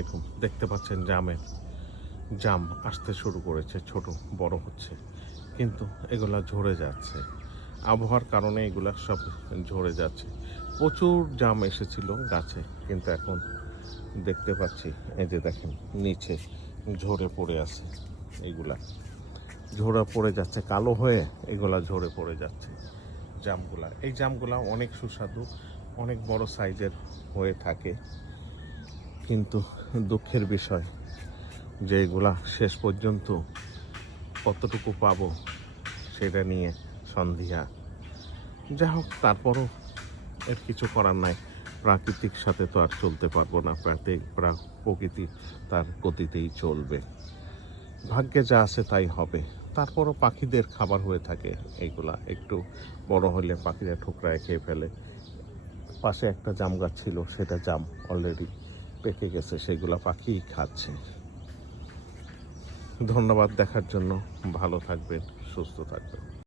আলাইকুম। দেখতে পাচ্ছেন জাম আসতে শুরু করেছে, ছোট বড় হচ্ছে, কিন্তু এগুলা ঝরে যাচ্ছে। আবহাওয়ার কারণে এগুলা সব ঝরে যাচ্ছে। প্রচুর জাম এসেছিল গাছে, কিন্তু এখন দেখতে পাচ্ছি এই যে দেখেন নিচে ঝরে পড়ে আছে। এইগুলা ঝরে পড়ে যাচ্ছে, কালো হয়ে এগুলা ঝরে পড়ে যাচ্ছে জামগুলা। এই জামগুলা অনেক সুস্বাদু, অনেক বড় সাইজের হয়ে থাকে, কিন্তু দুঃখের বিষয় যে এগুলা শেষ পর্যন্ত কতটুকু পাবো সেটা নিয়ে সন্দেহা। যাই হোক, তারপরও এর কিছু করার নাই। প্রাকৃতিক সাথে তো আর চলতে পারবো না, প্রকৃতি তার গতিতেই চলবে। ভাগ্যে যা আছে তাই হবে। তারপরও পাখিদের খাবার হয়ে থাকে এইগুলা। একটু বড় হলে পাখিরা ঠোকরায় খেয়ে ফেলে। পাশে একটা জাম গাছ ছিল, সেটা জাম অলরেডি পেকে গেছে, সেগুলা পাখি খাচ্ছে। ধন্যবাদ দেখার জন্য। ভালো থাকবেন, সুস্থ থাকবেন।